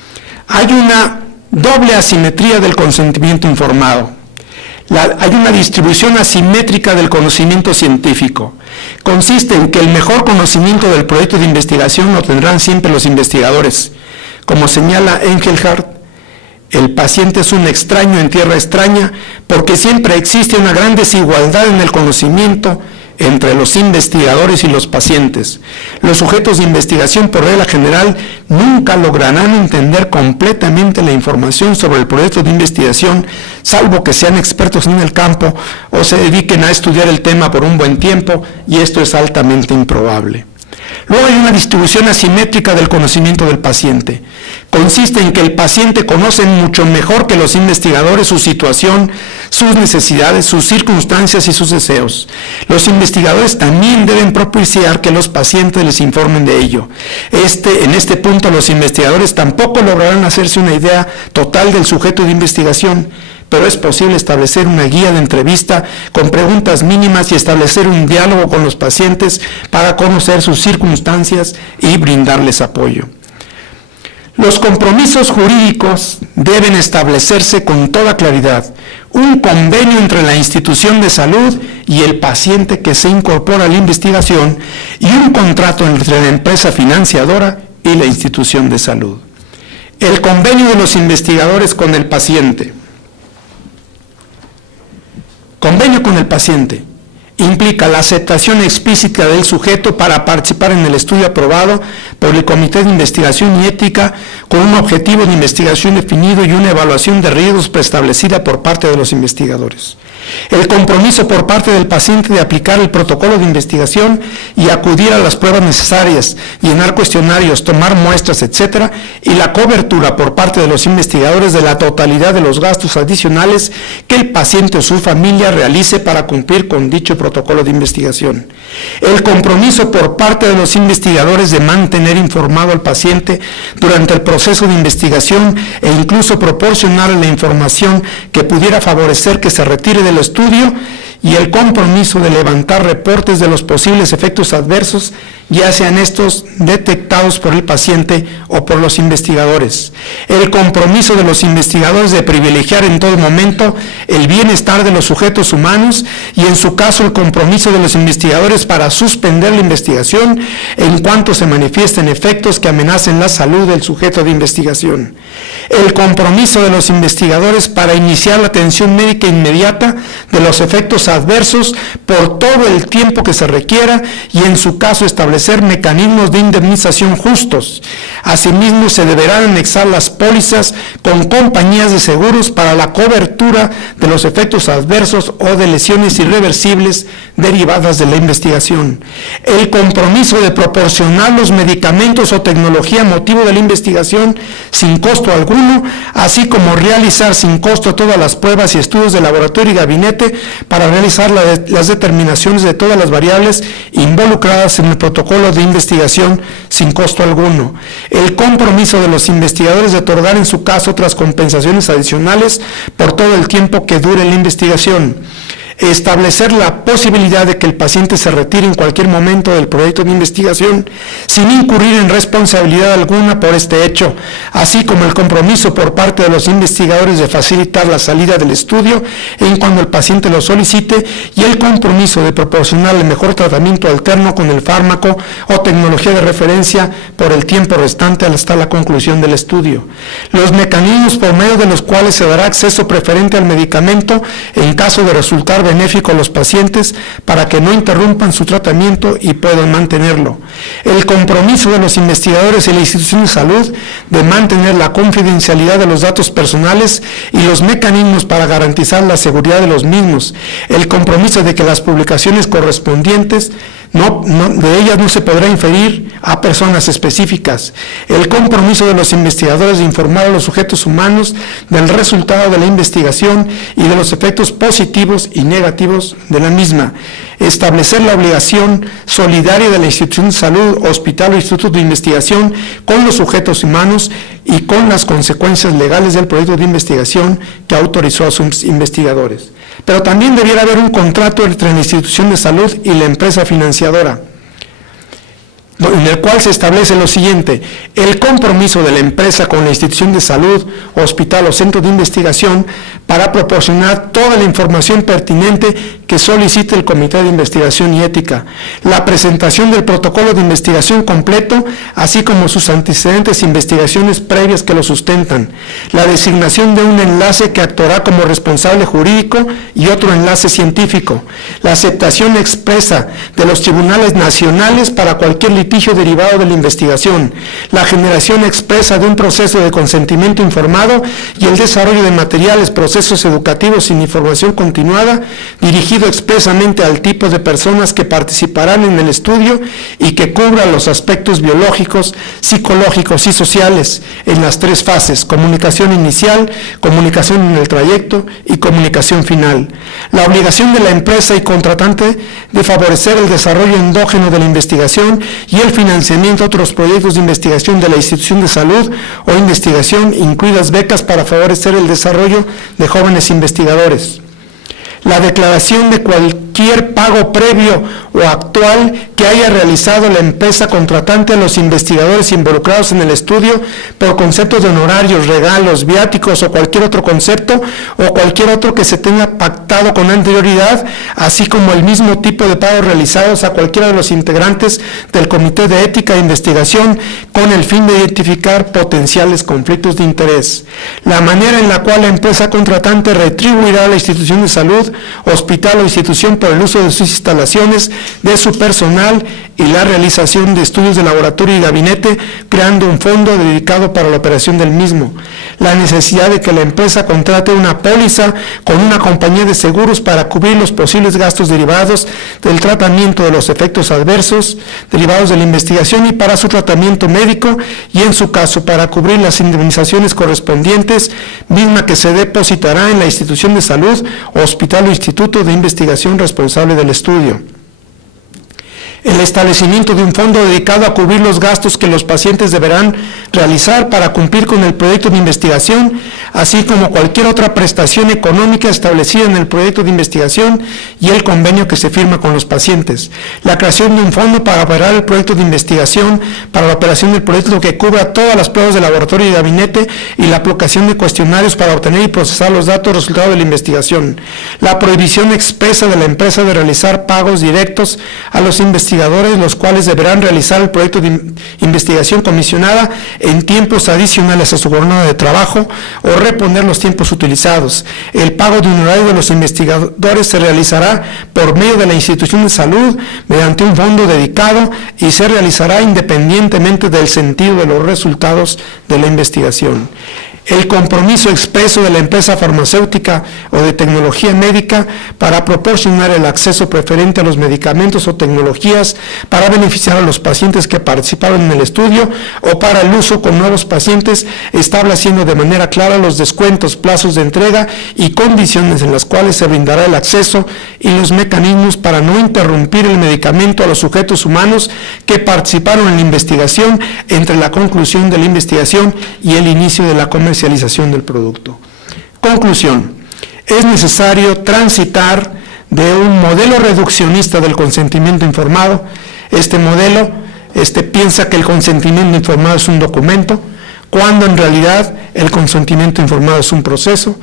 Hay una doble asimetría del consentimiento informado. Hay una distribución asimétrica del conocimiento científico. Consiste en que el mejor conocimiento del proyecto de investigación lo tendrán siempre los investigadores. Como señala Engelhardt, el paciente es un extraño en tierra extraña porque siempre existe una gran desigualdad en el conocimiento entre los investigadores y los pacientes. Los sujetos de investigación, por regla general, nunca lograrán entender completamente la información sobre el proyecto de investigación, salvo que sean expertos en el campo o se dediquen a estudiar el tema por un buen tiempo, y esto es altamente improbable. Luego hay una distribución asimétrica del conocimiento del paciente. Consiste en que el paciente conoce mucho mejor que los investigadores su situación, sus necesidades, sus circunstancias y sus deseos. Los investigadores también deben propiciar que los pacientes les informen de ello. En este punto los investigadores tampoco lograrán hacerse una idea total del sujeto de investigación, pero es posible establecer una guía de entrevista con preguntas mínimas y establecer un diálogo con los pacientes para conocer sus circunstancias y brindarles apoyo. Los compromisos jurídicos deben establecerse con toda claridad. Un convenio entre la institución de salud y el paciente que se incorpora a la investigación y un contrato entre la empresa financiadora y la institución de salud. El convenio de los investigadores con el paciente. Convenio con el paciente implica la aceptación explícita del sujeto para participar en el estudio aprobado por el Comité de Investigación y Ética con un objetivo de investigación definido y una evaluación de riesgos preestablecida por parte de los investigadores. El compromiso por parte del paciente de aplicar el protocolo de investigación y acudir a las pruebas necesarias, llenar cuestionarios, tomar muestras, etc., y la cobertura por parte de los investigadores de la totalidad de los gastos adicionales que el paciente o su familia realice para cumplir con dicho protocolo de investigación. El compromiso por parte de los investigadores de mantener informado al paciente durante el proceso de investigación e incluso proporcionar la información que pudiera favorecer que se retire del estudio, y el compromiso de levantar reportes de los posibles efectos adversos, ya sean estos detectados por el paciente o por los investigadores. El compromiso de los investigadores de privilegiar en todo momento el bienestar de los sujetos humanos y, en su caso, el compromiso de los investigadores para suspender la investigación en cuanto se manifiesten efectos que amenacen la salud del sujeto de investigación. El compromiso de los investigadores para iniciar la atención médica inmediata de los efectos adversos por todo el tiempo que se requiera y, en su caso, establecer mecanismos de indemnización justos. Asimismo, se deberán anexar las pólizas con compañías de seguros para la cobertura de los efectos adversos o de lesiones irreversibles derivadas de la investigación. El compromiso de proporcionar los medicamentos o tecnología motivo de la investigación sin costo alguno, así como realizar sin costo todas las pruebas y estudios de laboratorio y gabinete para realizar las determinaciones de todas las variables involucradas en el protocolo de investigación sin costo alguno. El compromiso de los investigadores de otorgar en su caso otras compensaciones adicionales por todo el tiempo que dure la investigación. Establecer la posibilidad de que el paciente se retire en cualquier momento del proyecto de investigación sin incurrir en responsabilidad alguna por este hecho, así como el compromiso por parte de los investigadores de facilitar la salida del estudio en cuando el paciente lo solicite y el compromiso de proporcionar el mejor tratamiento alterno con el fármaco o tecnología de referencia por el tiempo restante hasta la conclusión del estudio. Los mecanismos por medio de los cuales se dará acceso preferente al medicamento en caso de resultar benéfico a los pacientes para que no interrumpan su tratamiento y puedan mantenerlo. El compromiso de los investigadores y la institución de salud de mantener la confidencialidad de los datos personales y los mecanismos para garantizar la seguridad de los mismos. El compromiso de que las publicaciones correspondientes de ellas no se podrá inferir a personas específicas. El compromiso de los investigadores de informar a los sujetos humanos del resultado de la investigación y de los efectos positivos y negativos de la misma. Establecer la obligación solidaria de la institución de salud, hospital o instituto de investigación con los sujetos humanos y con las consecuencias legales del proyecto de investigación que autorizó a sus investigadores. Pero también debiera haber un contrato entre la institución de salud y la empresa financiadora, en el cual se establece lo siguiente: el compromiso de la empresa con la institución de salud, hospital o centro de investigación para proporcionar toda la información pertinente que solicite el Comité de Investigación y Ética, la presentación del protocolo de investigación completo, así como sus antecedentes e investigaciones previas que lo sustentan, la designación de un enlace que actuará como responsable jurídico y otro enlace científico, la aceptación expresa de los tribunales nacionales para cualquier litigio derivado de la investigación, la generación expresa de un proceso de consentimiento informado y el desarrollo de materiales, procesos educativos sin información continuada, dirigido expresamente al tipo de personas que participarán en el estudio y que cubra los aspectos biológicos, psicológicos y sociales en las tres fases: comunicación inicial, comunicación en el trayecto y comunicación final. La obligación de la empresa y contratante de favorecer el desarrollo endógeno de la investigación y el financiamiento de otros proyectos de investigación de la institución de salud o investigación, incluidas becas para favorecer el desarrollo de jóvenes investigadores. La declaración de cualquier pago previo o actual que haya realizado la empresa contratante a los investigadores involucrados en el estudio por conceptos de honorarios, regalos, viáticos o cualquier otro concepto o cualquier otro que se tenga pactado con anterioridad, así como el mismo tipo de pagos realizados a cualquiera de los integrantes del Comité de Ética e Investigación con el fin de identificar potenciales conflictos de interés. La manera en la cual la empresa contratante retribuirá a la institución de salud, hospital o institución por el uso de sus instalaciones, de su personal y la realización de estudios de laboratorio y gabinete, creando un fondo dedicado para la operación del mismo. La necesidad de que la empresa contrate una póliza con una compañía de seguros para cubrir los posibles gastos derivados del tratamiento de los efectos adversos derivados de la investigación y para su tratamiento médico y, en su caso, para cubrir las indemnizaciones correspondientes, misma que se depositará en la institución de salud, hospital o instituto de investigación responsable del estudio. El establecimiento de un fondo dedicado a cubrir los gastos que los pacientes deberán realizar para cumplir con el proyecto de investigación, así como cualquier otra prestación económica establecida en el proyecto de investigación y el convenio que se firma con los pacientes. La creación de un fondo para operar el proyecto de investigación, para la operación del proyecto que cubra todas las pruebas de laboratorio y gabinete y la aplicación de cuestionarios para obtener y procesar los datos resultados de la investigación. La prohibición expresa de la empresa de realizar pagos directos a los investigadores, los cuales deberán realizar el proyecto de investigación comisionada en tiempos adicionales a su jornada de trabajo o reponer los tiempos utilizados. El pago de honorario de los investigadores se realizará por medio de la institución de salud mediante un fondo dedicado y se realizará independientemente del sentido de los resultados de la investigación. el compromiso expreso de la empresa farmacéutica o de tecnología médica para proporcionar el acceso preferente a los medicamentos o tecnologías para beneficiar a los pacientes que participaron en el estudio o para el uso con nuevos pacientes, estableciendo de manera clara los descuentos, plazos de entrega y condiciones en las cuales se brindará el acceso y los mecanismos para no interrumpir el medicamento a los sujetos humanos que participaron en la investigación entre la conclusión de la investigación y el inicio de la comercialización del producto. Conclusión: es necesario transitar de un modelo reduccionista del consentimiento informado. Este modelo piensa que el consentimiento informado es un documento, cuando en realidad el consentimiento informado es un proceso,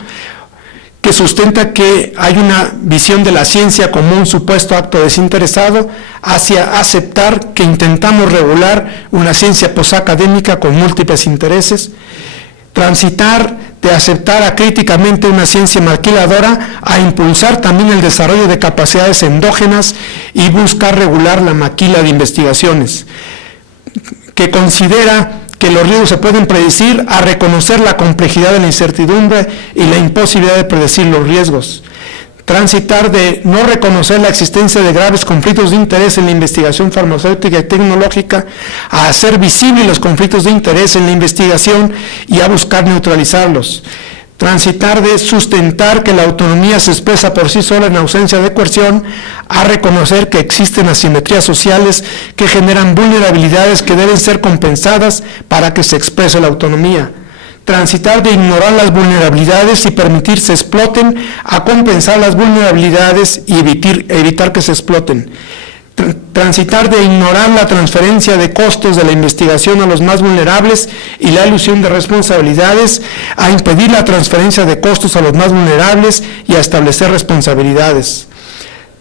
que sustenta que hay una visión de la ciencia como un supuesto acto desinteresado, hacia aceptar que intentamos regular una ciencia posacadémica con múltiples intereses, transitar de aceptar acríticamente una ciencia maquiladora a impulsar también el desarrollo de capacidades endógenas y buscar regular la maquila de investigaciones, que considera que los riesgos se pueden predecir, a reconocer la complejidad de la incertidumbre y la imposibilidad de predecir los riesgos. Transitar de no reconocer la existencia de graves conflictos de interés en la investigación farmacéutica y tecnológica a hacer visibles los conflictos de interés en la investigación y a buscar neutralizarlos. Transitar de sustentar que la autonomía se expresa por sí sola en ausencia de coerción a reconocer que existen asimetrías sociales que generan vulnerabilidades que deben ser compensadas para que se exprese la autonomía. Transitar de ignorar las vulnerabilidades y permitir se exploten a compensar las vulnerabilidades y evitar que se exploten. Transitar de ignorar la transferencia de costos de la investigación a los más vulnerables y la ilusión de responsabilidades, a impedir la transferencia de costos a los más vulnerables y a establecer responsabilidades.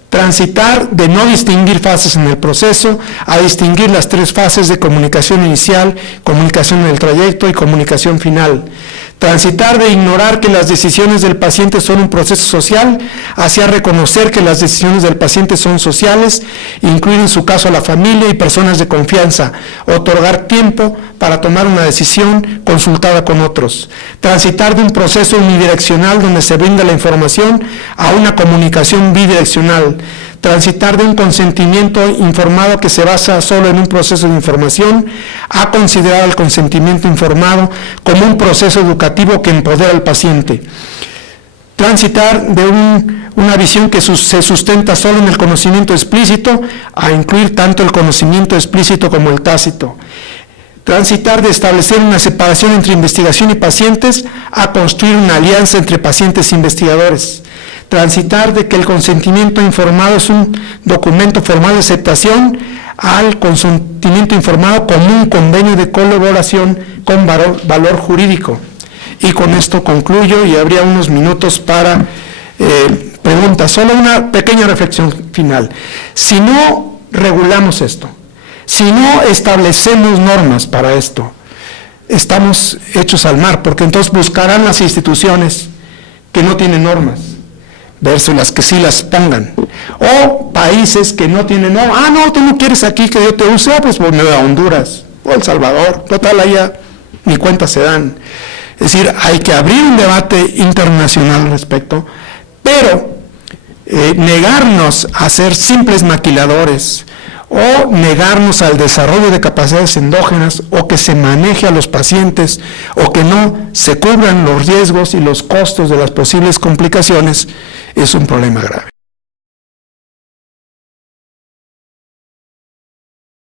Transitar de no distinguir fases en el proceso a distinguir las tres fases de comunicación inicial, comunicación en el trayecto y comunicación final. Transitar de ignorar que las decisiones del paciente son un proceso social hacia reconocer que las decisiones del paciente son sociales, incluir en su caso a la familia y personas de confianza, otorgar tiempo para tomar una decisión consultada con otros. Transitar de un proceso unidireccional donde se brinda la información a una comunicación bidireccional. Transitar de un consentimiento informado que se basa solo en un proceso de información a considerar el consentimiento informado como un proceso educativo que empodera al paciente. Transitar de una visión que se sustenta solo en el conocimiento explícito a incluir tanto el conocimiento explícito como el tácito. Transitar de establecer una separación entre investigación y pacientes a construir una alianza entre pacientes e investigadores. Transitar de que el consentimiento informado es un documento formal de aceptación al consentimiento informado como un convenio de colaboración con valor jurídico. Y con esto concluyo y habría unos minutos para preguntas. Solo una pequeña reflexión final. Si no regulamos esto, si no establecemos normas para esto, estamos hechos al mar, porque entonces buscarán las instituciones que no tienen normas versus las que sí las pongan, o países que no tienen normas. Ah, no, tú no quieres aquí que yo te use, pues me voy a Honduras o El Salvador, total, allá ni cuenta se dan. Es decir, hay que abrir un debate internacional al respecto, pero negarnos a ser simples maquiladores o negarnos al desarrollo de capacidades endógenas o que se maneje a los pacientes o que no se cubran los riesgos y los costos de las posibles complicaciones es un problema grave.